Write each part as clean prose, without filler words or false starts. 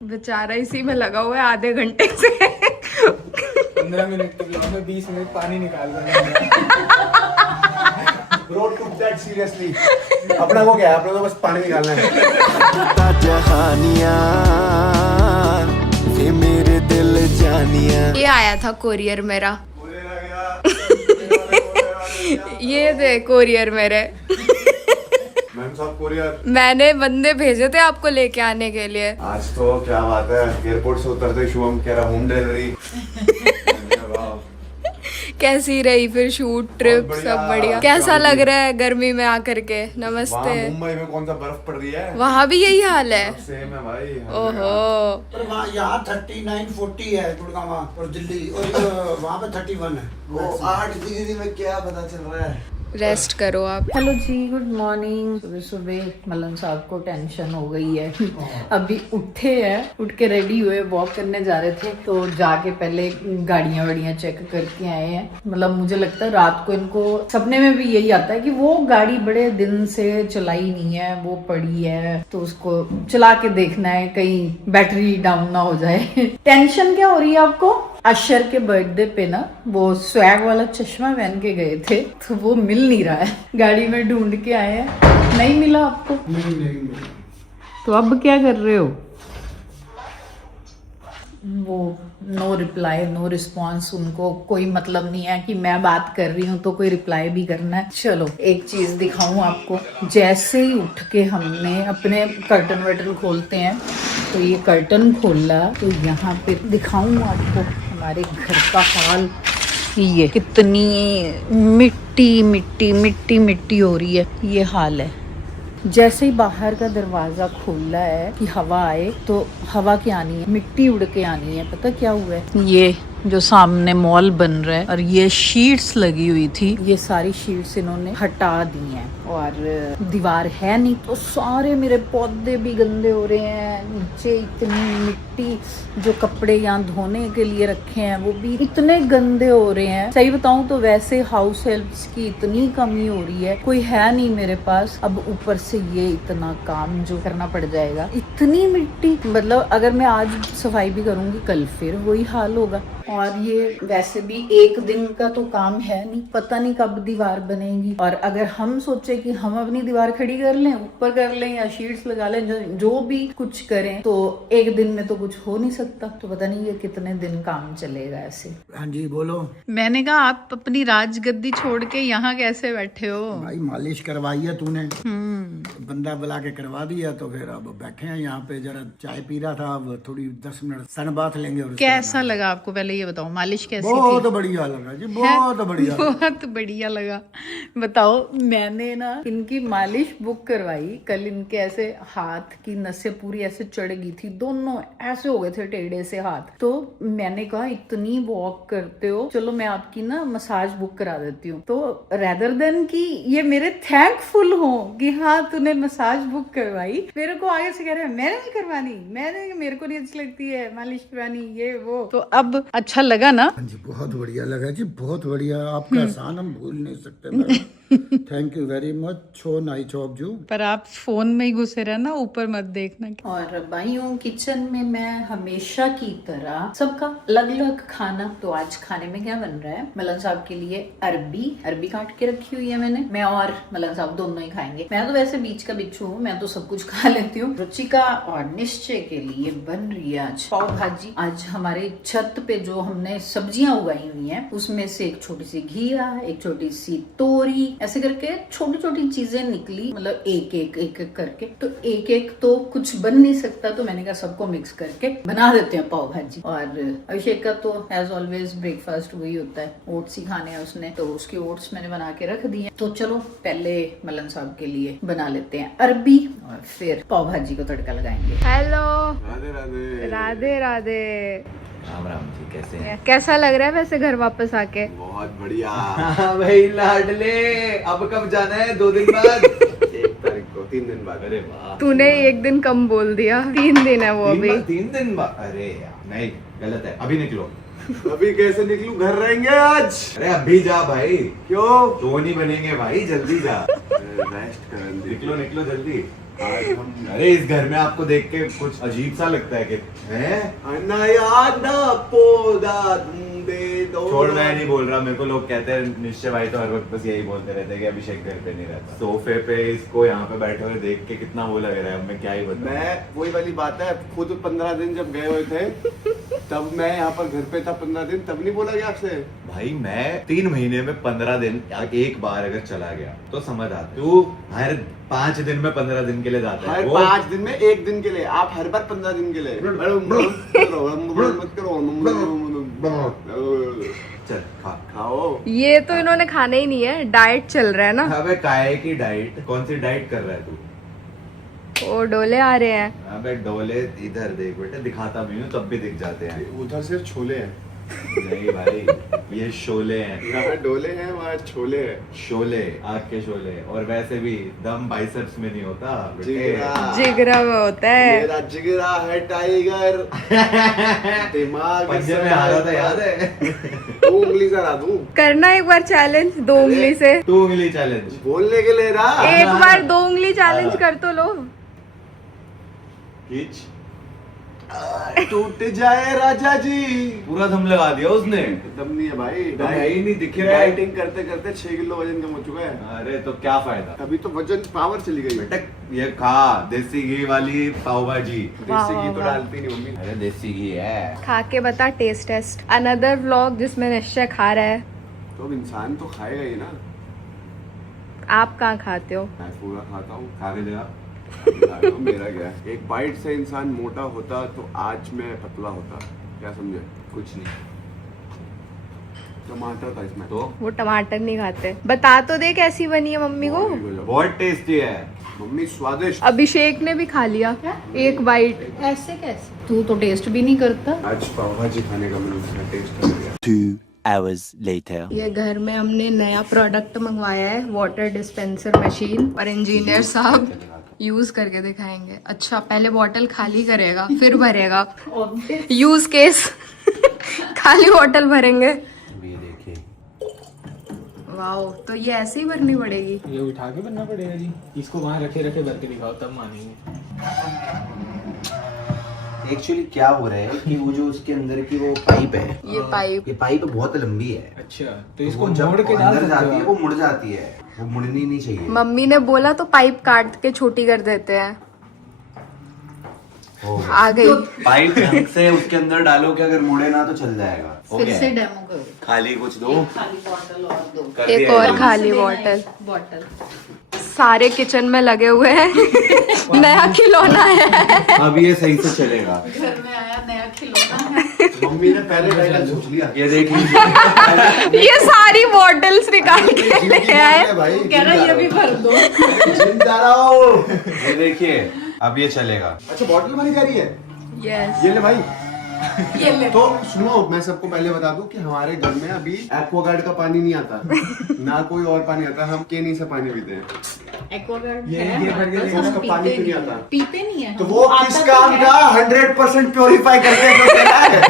बेचारा इसी में लगा हुआ है आधे घंटे से। 15 मिनट के ब्लॉग में 20 मिनट पानी निकाल रहा है। Bro, took that seriously. अपना वो क्या है, अपना तो बस पानी निकालना है। ये मेरे दिल जानिया। ये आया था कोरियर मेरा। ये दे कोरियर मेरे। मैम साहब कोरियर। मैंने बंदे भेजे थे आपको लेके आने के लिए। आज तो क्या बात है, एयरपोर्ट से उतरते शुभम कह रहा होम डिलीवरी। कैसी रही फिर शूट ट्रिप? सब बढ़िया। कैसा लग रहा है गर्मी में आकर के? नमस्ते। मुंबई में कौन सा बर्फ पड़ रही है? वहाँ भी यही हाल है? सेम है भाई। ओहो। पर वहाँ यहाँ 39-40 है गुड़गांव और दिल्ली, और वहाँ पे 31 है। वो 8 डिग्री में क्या पता चल रहा है। रेस्ट करो आप। हेलो जी, गुड मॉर्निंग। सुबह सुबह मलन साहब को टेंशन हो गई है। अभी उठे हैं, उठ के रेडी हुए, वॉक करने जा रहे थे तो जाके पहले गाड़ियां वाड़ियां चेक करके आए हैं। मतलब मुझे लगता है रात को इनको सपने में भी यही आता है कि वो गाड़ी बड़े दिन से चलाई नहीं है, वो पड़ी है, तो उसको चला के देखना है कहीं बैटरी डाउन ना हो जाए। टेंशन क्या हो रही है आपको? अशर के बर्थडे पे ना वो स्वैग वाला चश्मा पहन के गए थे तो वो मिल नहीं रहा है। गाड़ी में ढूंढ के आए हैं, नहीं मिला आपको? नहीं। तो अब क्या कर रहे हो? वो नो रिप्लाई, नो रिस्पॉन्स। उनको कोई मतलब नहीं है कि मैं बात कर रही हूँ तो कोई रिप्लाई भी करना है। चलो एक चीज दिखाऊं आपको। जैसे ही उठ के हमने अपने कर्टन वर्टन खोलते हैं तो ये कर्टन खोला तो यहाँ पे दिखाऊं आपको हमारे घर का हाल। ये कितनी मिट्टी मिट्टी मिट्टी मिट्टी हो रही है, ये हाल है। जैसे ही बाहर का दरवाजा खोला है कि हवा आए तो हवा क्या आनी है, मिट्टी उड़ के आनी है। पता क्या हुआ है? ये जो सामने मॉल बन रहा है और ये शीट्स लगी हुई थी, ये सारी शीट्स इन्होंने हटा दी हैं और दीवार है नहीं तो सारे मेरे पौधे भी गंदे हो रहे हैं। नीचे इतनी मिट्टी, जो कपड़े यहाँ धोने के लिए रखे हैं वो भी इतने गंदे हो रहे हैं। सही बताऊं तो वैसे हाउस हेल्प्स की इतनी कमी हो रही है, कोई है नहीं मेरे पास। अब ऊपर से ये इतना काम जो करना पड़ जाएगा, इतनी मिट्टी। मतलब अगर मैं आज सफाई भी करूंगी कल फिर वही हाल होगा। और ये वैसे भी एक दिन का तो काम है नहीं, पता नहीं कब दीवार बनेगी। और अगर हम सोचे कि हम अपनी दीवार खड़ी कर लें, ऊपर कर लें या शीट्स लगा लें, जो भी कुछ करें तो एक दिन में तो कुछ हो नहीं सकता। तो पता नहीं ये कितने दिन काम चलेगा ऐसे। हाँ जी बोलो। मैंने कहा आप अपनी राजगद्दी छोड़ के यहाँ कैसे बैठे हो? भाई मालिश करवाई है तूने, बंदा बुला के करवा दिया तो फिर अब बैठे हैं यहाँ पे। जरा चाय पी रहा था, अब थोड़ी 10 मिनट सन बात लेंगे। और कैसा लगा आपको पहले ये बताओ, मालिश कैसी बहुत थी? बढ़िया लगा जी, बहुत बढ़िया। बहुत बढ़िया लगा। बताओ, मैंने ना इनकी मालिश बुक करवाई कल। इनके ऐसे हाथ की नसें पूरी ऐसे चढ़ गई थी, दोनों ऐसे हो गए थे टेढ़े से हाथ। तो मैंने कहा इतनी वॉक करते हो, चलो मैं आपकी ना मसाज बुक करा देती हूँ। तो रेदर देन कि ये मेरे थैंकफुल हो कि हाँ तूने मसाज बुक करवाई, मेरे को आगे से कह रहे हैं मैंने नहीं करवानी, मेरे को नहीं अच्छी लगती है मालिश करवानी, ये वो। तो अब अच्छा लगा ना? हाँ जी बहुत बढ़िया लगा जी, बहुत बढ़िया। आपका एहसान हम भूल नहीं सकते madam. Thank you very much. छो नाई चौक जू। पर आप फोन में ही घुसे रहना, ऊपर मत देखना। और भाइयों किचन में मैं हमेशा की तरह सबका अलग अलग खाना। तो आज खाने में क्या बन रहा है? मलन साहब के लिए अरबी काट के रखी हुई है मैंने। मैं और मलन साहब दोनों ही खाएंगे। मैं तो वैसे बीच का बिच्छू हूँ, मैं तो सब कुछ खा लेती हूँ। रुचिका और निश्चय के लिए बन रही है आज पाव भाजी। आज हमारे छत पे जो हमने सब्जियां उगाई हुई है उसमें से एक छोटी सी घिया, एक छोटी सी तोरी, ऐसे करके छोटी छोटी चीजें निकली। मतलब एक एक करके, तो एक एक तो कुछ बन नहीं सकता, तो मैंने कहा सबको मिक्स करके बना देते हैं पाव भाजी। और अभिषेक का तो एज ऑलवेज ब्रेकफास्ट वही होता है, ओट्स ही खाने हैं उसने, तो उसके ओट्स मैंने बना के रख दिए। तो चलो पहले मलन साहब के लिए बना लेते हैं अरबी और फिर पाव भाजी को तड़का लगाएंगे। हेलो। राधे राधे। राधे राधे। राम राम जी, कैसे हैं? कैसा लग रहा है वैसे घर वापस आके? बहुत बढ़िया। हाँ भाई लाडले, अब कब जाना है? 2 दिन बाद? 1 तारीख को, 3 दिन बाद। अरे वाह, तूने एक दिन कम बोल दिया, 3 दिन है वो अभी। 3 दिन बाद? अरे यार नहीं, गलत है। अभी निकलो। अभी कैसे निकलूं? घर रहेंगे आज। अरे अभी जा भाई। क्यों? तो नहीं बनेंगे भाई, जल्दी जा। रेस्ट कर। निकलो निकलो जल्दी। अरे इस घर में आपको देख के कुछ अजीब सा लगता है कि छोड़, मैं नहीं बोल रहा। मेरे को लोग कहते हैं निश्चय भाई तो हर वक्त बस यही बोलते रहते हैं कि अभिषेक घर पे नहीं रहता। सोफे पे इसको यहाँ पे बैठे हुए देख के कितना वो लग रहा है, मैं क्या ही बताऊं। मैं वही वाली बात है, खुद 15 दिन जब गए हुए थे तब मैं यहाँ पर घर पे था 15 दिन, तब नहीं बोला गया आपसे। भाई मैं 3 महीने में 15 दिन एक बार अगर चला गया तो समझ आता। तू हर 5 दिन में 15 दिन के लिए जाता है। हर 5 दिन में 1 दिन के लिए, आप हर बार 15 दिन के लिए। चल खाओ। ये तो इन्होंने खाना ही नहीं है, डाइट चल रहा है ना। अबे काहे की डाइट? कौन सी डाइट कर रहा है तू? वो डोले आ रहे हैं। अबे डोले इधर देख बेटे, दिखाता भी हूँ तब भी दिख जाते हैं। उधर सिर्फ छोले हैं। नहीं भाई ये शोले हैं। यहाँ डोले हैं, वहाँ छोले हैं। शोले, आग के शोले। और वैसे भी दम बाइसेप्स में नहीं होता बेटे। जिगरा में होता है। मेरा जिगरा है टाइगर। दिमाग पंजे में हारा था, याद है? 2 उंगली से हरा दूं। करना एक बार चैलेंज 2 उंगली से। 2 उंगली चैलेंज बोलने के लिए ना। एक बार 2 उंगली चैलेंज कर तो लो। खींच। टूट जाए राजा जी। पूरा दम लगा दिया उसने। दम नहीं है भाई, दम है ही नहीं, दिख रहा है। डाइटिंग करते करते 6 किलो वजन कम हो चुका है। अरे तो क्या फायदा? अभी तो वजन पावर चली गई। बेटा ये खा देसी घी वाली पाव भाजी। देसी घी तो डालती नहीं मम्मी। अरे देसी घी है। खा के बता टेस्ट टेस्ट। अनदर व्लॉग जिसमें निश्चय खा रहा है। तो अब इंसान तो खाएगा ही ना। आप कहाँ खाते हो? मैं पूरा खाता हूँ। खा के देखा। मेरा क्या है, एक बाइट से इंसान मोटा होता तो आज मैं पतला होता। क्या समझे? कुछ नहीं। टमाटर था इसमें तो वो टमाटर नहीं खाते। बता तो दे कैसी बनी है मम्मी को। बहुत टेस्टी है मम्मी, स्वादिष्ट। अभिषेक ने भी खा लिया एक बाइट। ऐसे कैसे? तू तो टेस्ट भी नहीं करता। आज पाव भाजी खाने का मैंने टेस्ट कर लिया। 2 hours later. ये घर में हमने नया प्रोडक्ट मंगवाया है, वाटर डिस्पेंसर मशीन। और इंजीनियर साहब यूज करके दिखाएंगे। अच्छा पहले बॉटल खाली करेगा फिर भरेगा। यूज केस खाली बॉटल भरेंगे। ये देखिए। वाओ, तो ये ऐसे ही भरनी पड़ेगी। ये उठा के बनना पड़ेगा जी। इसको वहाँ रखे रखे भर के दिखाओ तब मानेंगे। एक्चुअली क्या हो रहा है कि वो जो उसके अंदर की वो पाइप है, ये पाइप बहुत लंबी है। अच्छा तो इसको वो जब मोड़ के डाल अंदर सकते जाती है हो वो आप। मुड़ जाती है, वो मुड़नी नहीं चाहिए। मम्मी ने बोला तो पाइप काट के छोटी कर देते हैं। हो गया। आ गई। पाइप ढंग से उसके अंदर डालो कि अगर मुड़े ना तो चल जाएगा। हो फिर गया। से डेमो करो। खाली कुछ दो। खाली बॉटल और दो। कर एक दिया और है। खाली बॉटल। बॉटल सारे किचन में लगे हुए हैं। नया खिलौना है। अब ये सही से चलेगा। घर में आया नया खिलौना है। मम्मी ने पहले टाइटल सोच लिया। ये देख लीजिए। ये सारी बॉटल्स निकाल के ले आए। भाई कह रहा ये भी भर दो। जिंदा रहो। ये देखिए अब ये चलेगा। अच्छा बॉटल भरी जा रही है। यस। ये ले भाई। ये ले। तो सुनो, मैं सबको पहले बता दूं कि हमारे घर में अभी एक्वागार्ड का पानी नहीं आता, ना कोई और पानी आता। हम केनी से पानी पीते हैं। एक्वागार्ड ये है, भर के बस देखो, हम उसका पानी पीते भी नहीं आता। पीते नहीं है। तो वो आता किस तो काम है। का 100% प्योरीफाई करके जो चला है।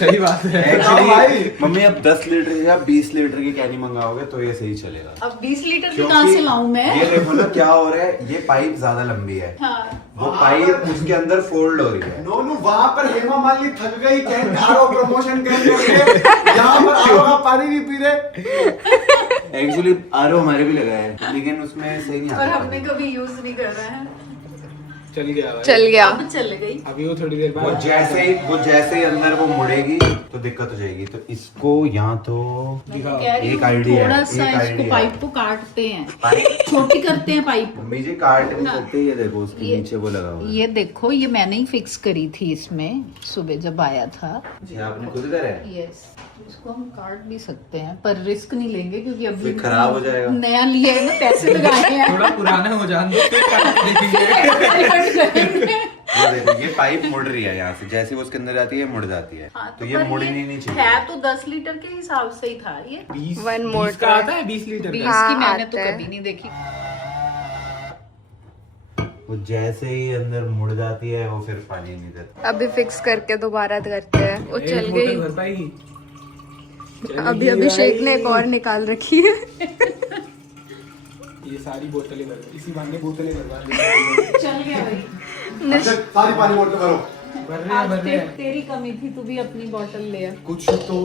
सही बात है। बताओ भाई। मम्मी अब 10 लीटर या 20 लीटर की कैनी मंगाओगे तो ये सही चलेगा। अब 20 लीटर की कहाँ से लाऊं मैं? ये देखो ना क्या हो रहा है, ये पाइप ज्यादा लंबी है। हाँ। वो पाइप उसके अंदर फोल्ड हो रही है। नोनू वहाँ पर हेमा मालिनी थक गई कैंट आरओ प्रमोशन करके, यहाँ पर आरओ का पानी नहीं पी रहे। एक्चुअली आरओ हमारे भी लगा है लेकिन उसमें सही नहीं और आता। हमने कभी यूज नहीं कर रहे हैं। चल गया भाई। चल गया। अब चल गई। अभी वो थोड़ी देर वो बाद जैसे ही अंदर वो मुड़ेगी तो दिक्कत हो जाएगी। तो इसको यहाँ तो दिखाओ। कह रही एक हूँ, आइडिया थोड़ा है, सा एक इसको आइडिया। पाइप को काटते हैं, पाइप छोटी करते हैं पाइप। मम्मी जी काट नहीं हाँ। सकते। ये देखो उसके ये- नीचे वो लगा हुआ है। ये देखो, ये मैंने ही फिक्स करी थी इसमें सुबह जब आया था। ये आपने खुद करा है? यस, इसको हम काट भी सकते हैं पर रिस्क नहीं लेंगे क्योंकि अभी फिर खराब हो जाएगा। नया लिया है ना, पैसे लगाए हैं। थोड़ा पुराना हो जान दो फिर काट के देखेंगे। ये देखो ये पाइप मुड़ रही है यहाँ से, जैसे वो उसके अंदर जाती है मुड़ जाती है। हाँ, तो ये पर मुड़नी नहीं चाहिए। है तो 10 लीटर के हिसाब से ही था ये। 20 One more 20 का try. आता है 20 लीटर 20 का। हाँ, की मैंने तो आता है। कभी नहीं देखी। वो जैसे ही अंदर मुड़ जाती है वो फिर पानी नहीं देता। अभी फिक्स करके दोबारा करते हैं। वो एक चल बोतल गई। भर पाएगी। अभी अभिषेक ने एक और निकाल रखी है। ये सारी बोतलें भर इसी बहाने बोतलें भरवा दी। चल गया भाई। अच्छा, सारी पानी बोतल भरो। भर रहे हैं। तेरी कमी थी, तू भी अपनी बोतल ले आ। कुछ तो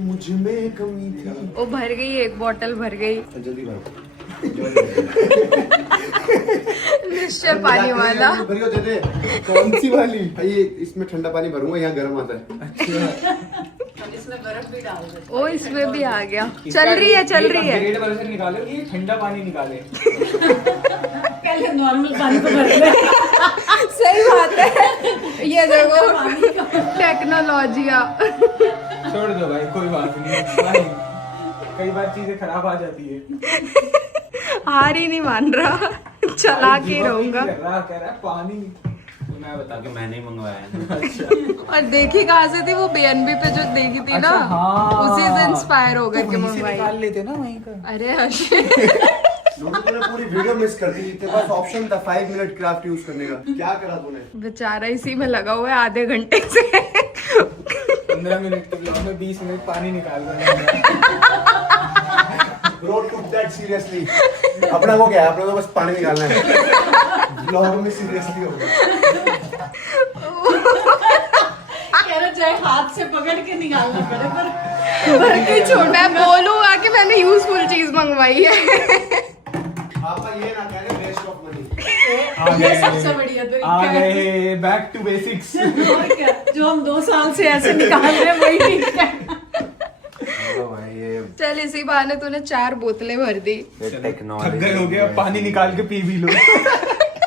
मुझ में कमी थी। वो भर गई, एक बोतल भर गई। जल्दी भरो। निश्चय पानी वाला। भरियो दे दे। कौन सी वाली? ये इसमें ठंडा पानी भरूंगा, यहाँ गर्म आता है। इसमें बर्फ भी डाल दे। ओ इसमें भी आ गया। चल रही है, चल रही है। अपग्रेड वर्जन निकालो, ये ठंडा पानी निकाले। पहले नॉर्मल पानी को भर ले। सही बात है। ये देखो टेक्नोलॉजिया। छोड़ दो भाई, कोई बात नहीं भाई, कई बार चीजें खराब आ जाती है। हार ही नहीं मान रहा, चला के रहूंगा। कह रहा पानी, तो मैं बता ताकि मैंने ही मंगवाया है। और देखी कहाँ से थी वो BNB पे जो देखी थी ना, उसी से इंस्पायर हो करके निकाल मंगवाई। लेते ना वहीं का। अरे हर्ष लोगों ने पूरी वीडियो मिस कर दी। तेरे पास ऑप्शन था 5 मिनट क्राफ्ट यूज करने का, क्या करा तूने? बेचारा इसी में लगा हुआ है आधे घंटे से। 15 मिनट के ब्लॉग में 20 मिनट पानी निकाल रहा है। Bro took that seriously। अपना वो क्या है, अपना तो बस पानी निकालना है। ब्लॉग में सीरियसली हो गया। कह रहा चाहे हाथ से पकड़ के निकालना पड़े, पर भर के छोड़। मैं बोलूंगा कि मैंने यूजफुल चीज मंगवाई है। पापा ये ना कह रहे वेस्ट ऑफ मनी। ये सबसे बढ़िया आ तरीका है। गए बैक टू बेसिक्स। और क्या, जो हम 2 साल से ऐसे निकाल रहे हैं वही ठीक है। चलो भाई, ये चल इसी बहाने तूने 4 बोतलें भर दी। टेक्नोलॉजी थक गए हो गया, पानी निकाल के पी भी लो।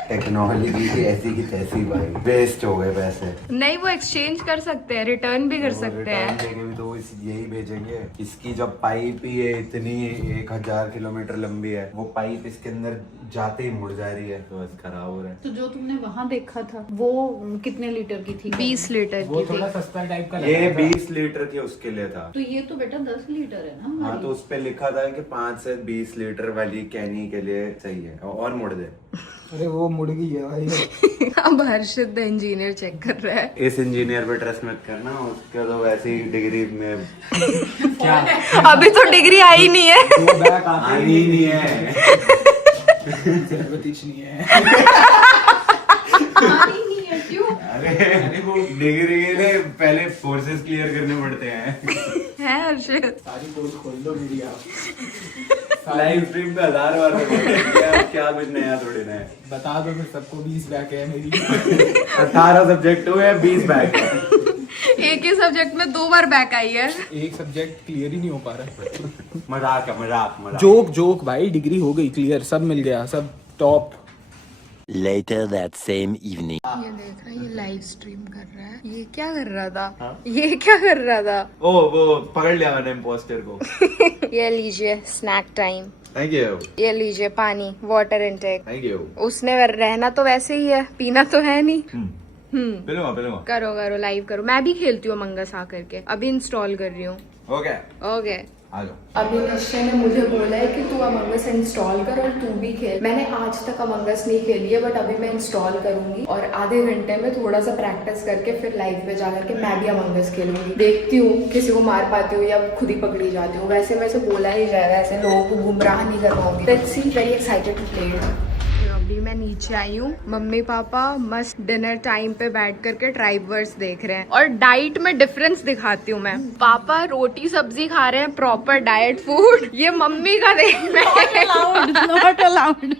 टेक्नोलॉजी की ऐसी की तैसी भाई, वेस्ट हो गए पैसे। नहीं, वो एक्सचेंज कर सकते हैं, रिटर्न भी कर सकते हैं। रिटर्न देंगे भी तो यही भेजेंगे। इसकी जब पाइप ही है इतनी 1000 किलोमीटर लंबी है, वो पाइप इसके अंदर जाते ही मुड़ जा रही है, तो बस खराब हो रहा है। तो जो तुमने वहाँ देखा था वो कितने लीटर की थी? 20 लीटर वो की थी। थोड़ा सस्ता टाइप का ये लगा था। 20 लीटर की उसके लिए था। तो ये तो बेटा 10 लीटर है ना हाँ, हमारी। तो उस पे लिखा था कि 5 से 20 लीटर वाली कैनी के लिए सही है, और मुड़ दे। अरे वो मुड़ गई है भाई। अब हर्षद इंजीनियर चेक कर रहा है। इस इंजीनियर पे ट्रस्ट मत करना, उसके तो वैसे ही डिग्री में क्या अभी तो डिग्री आई नहीं है। वो बैक आते आनी ही नहीं है। सिर्फ बतीश नहीं है। पानी नहीं है क्यों? अरे वो डिग्री के लिए पहले कोर्सेज क्लियर करने पड़ते हैं। है हर्षद? सारी पोल खोल दो मेरी आप। लाइव स्ट्रीम पे 1000 बार क्या कुछ नया थोड़ी ना है। बता दो फिर सबको 20 बैक है मेरी। 18 सब्जेक्ट हुए, 20 बैक। एक ही सब्जेक्ट में 2 बार बैक आई है। एक सब्जेक्ट क्लियर ही नहीं हो पा रहा। मजाक है, मजाक मजाक। जोक भाई, डिग्री हो गई क्लियर, सब मिल गया, सब top. Later that same evening. ये देख रहा है, ये लाइव स्ट्रीम कर रहा है। ये क्या कर रहा था? ये क्या कर रहा था? ओ वो पकड़ लिया मैंने इम्पोस्टर को। ये लीजिए स्नैक टाइम। थैंक यू, ये लीजिए पानी, वाटर इनटेक। Thank you. उसने रहना तो वैसे ही है, पीना तो है नहीं। पिलूंगा। करो करो, लाइव करो। मैं भी खेलती हूँ मंगस आ करके, अभी इंस्टॉल कर रही हूँ। Okay, okay. आ जाओ। अभी निश्चय ने मुझे बोला है कि तू अमंगस इंस्टॉल कर और तू भी खेल। मैंने आज तक अमंगस नहीं खेली है, बट अभी मैं इंस्टॉल करूंगी और आधे घंटे में थोड़ा सा प्रैक्टिस करके फिर लाइव पे जा करके मैं भी अमंगस खेलूंगी। देखती हूँ किसी को मार पाती हूँ या खुद ही पकड़ी जाती हूँ। वैसे वैसे बोला नहीं जाएगा, ऐसे लोगों को गुमराह नहीं करवाऊंगी। Let's see, very excited to play. अभी मैं नीचे आई हूँ, मम्मी पापा मस्त डिनर टाइम पे बैठ करके ट्राइबर्स देख रहे हैं। और डाइट में डिफरेंस दिखाती हूँ मैं। पापा रोटी सब्जी खा रहे हैं, प्रॉपर डाइट फूड। ये मम्मी का देख नॉट अलाउड।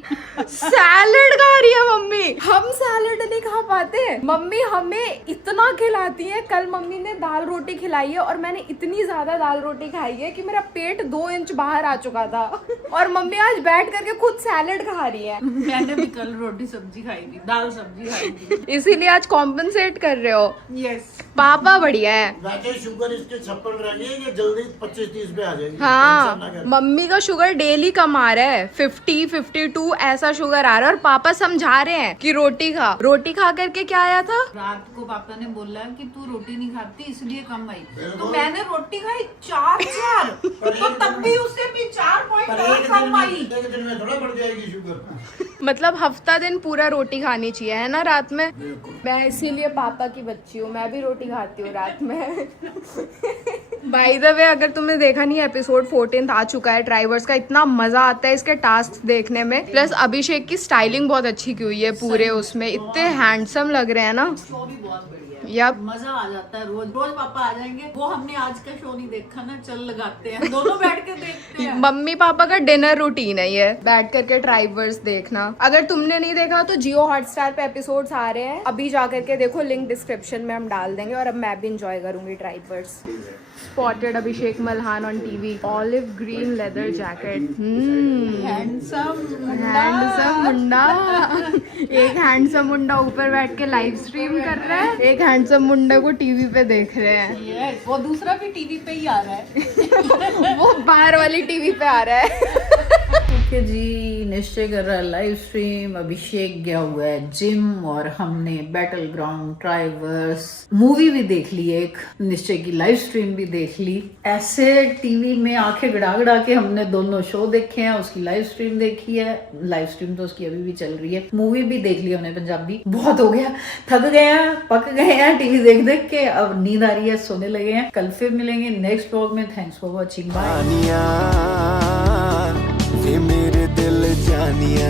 सैलेड खा रही है मम्मी। हम सैलेड नहीं खा पाते। मम्मी हमें इतना खिलाती है। कल मम्मी ने दाल रोटी खिलाई है और मैंने इतनी ज्यादा दाल रोटी खाई है कि मेरा पेट 2 इंच बाहर आ चुका था। और मम्मी आज बैठ करके खुद सैलेड खा रही है। मैंने भी कल रोटी सब्जी खाई थी, दाल सब्जी खाई थी। इसीलिए आज कॉम्पनसेट कर रहे हो। यस। पापा बढ़िया है। वैसे शुगर इसके 56 रह गई, ये जल्दी 25-30 पे आ जाएगी। हाँ, मम्मी का शुगर डेली कम आ रहा है, 50-52 ऐसा शुगर आ रहा है। और पापा समझा रहे हैं कि रोटी खा। रोटी खा करके क्या आया था? रात को पापा ने बोला कि तू रोटी नहीं खाती इसलिए कम आई, तो मैंने रोटी खाई 4 तो तब भी उससे भी 4 पॉइंट कम आई। एक दिन में थोड़ा बढ़ जाएगी शुगर। मतलब हफ्ता दिन पूरा रोटी खानी चाहिए, है ना रात में। मैं इसीलिए पापा की बच्ची हूँ, मैं भी रोटी खाती हूँ रात में। बाय द वे अगर तुमने देखा नहीं, एपिसोड 14 आ चुका है ट्राइवर्स का। इतना मजा आता है इसके टास्क देखने में। प्लस अभिषेक की स्टाइलिंग बहुत अच्छी की हुई है पूरे उसमें, इतने हैंडसम लग रहे हैं ना। शो भी बहुत बढ़िया है, यप। मजा आ जाता है। रोज रोज पापा आ जाएंगे, वो हमने आज का शो नहीं देखा ना, चल लगाते हैं दोनों बैठ के देखते हैं। मम्मी पापा का डिनर रूटीन है ये, बैठ करके ट्राइवर्स देखना। अगर तुमने नहीं देखा तो जियो हॉटस्टार पे एपिसोड्स आ रहे हैं, अभी जा करके देखो, लिंक डिस्क्रिप्शन में हम डाल देंगे। और अब मैं भी इंजॉय करूंगी ट्राइवर्स। Spotted Abhishek Malhan on TV, olive green leather jacket. Handsome handsome मुंडा। एक हैंडसम मुंडा ऊपर बैठ के लाइव स्ट्रीम कर रहा है, एक हैंडसम मुंडा को टीवी पे देख रहे हैं। वो दूसरा भी टीवी पे ही आ रहा है। वो बाहर वाली टीवी पे आ रहा है। ओके जी, निश्चय कर रहा है लाइव स्ट्रीम, अभिषेक गया हुआ है जिम, और हमने बैटल ग्राउंड, ट्राइवर्स मूवी भी देख ली, एक निश्चय की लाइव स्ट्रीम भी देख ली। ऐसे टीवी में आंखें गड़ा गड़ा के हमने दोनों शो देखे हैं, उसकी लाइव स्ट्रीम देखी है, लाइव स्ट्रीम तो उसकी अभी भी चल रही है, मूवी भी देख ली हमने पंजाबी। बहुत हो गया, थक गए हैं, पक गए हैं टीवी देख देख के, अब नींद आ रही है, सोने लगे हैं। कल फिर मिलेंगे नेक्स्ट व्लॉग में। Thanks for watching, bye.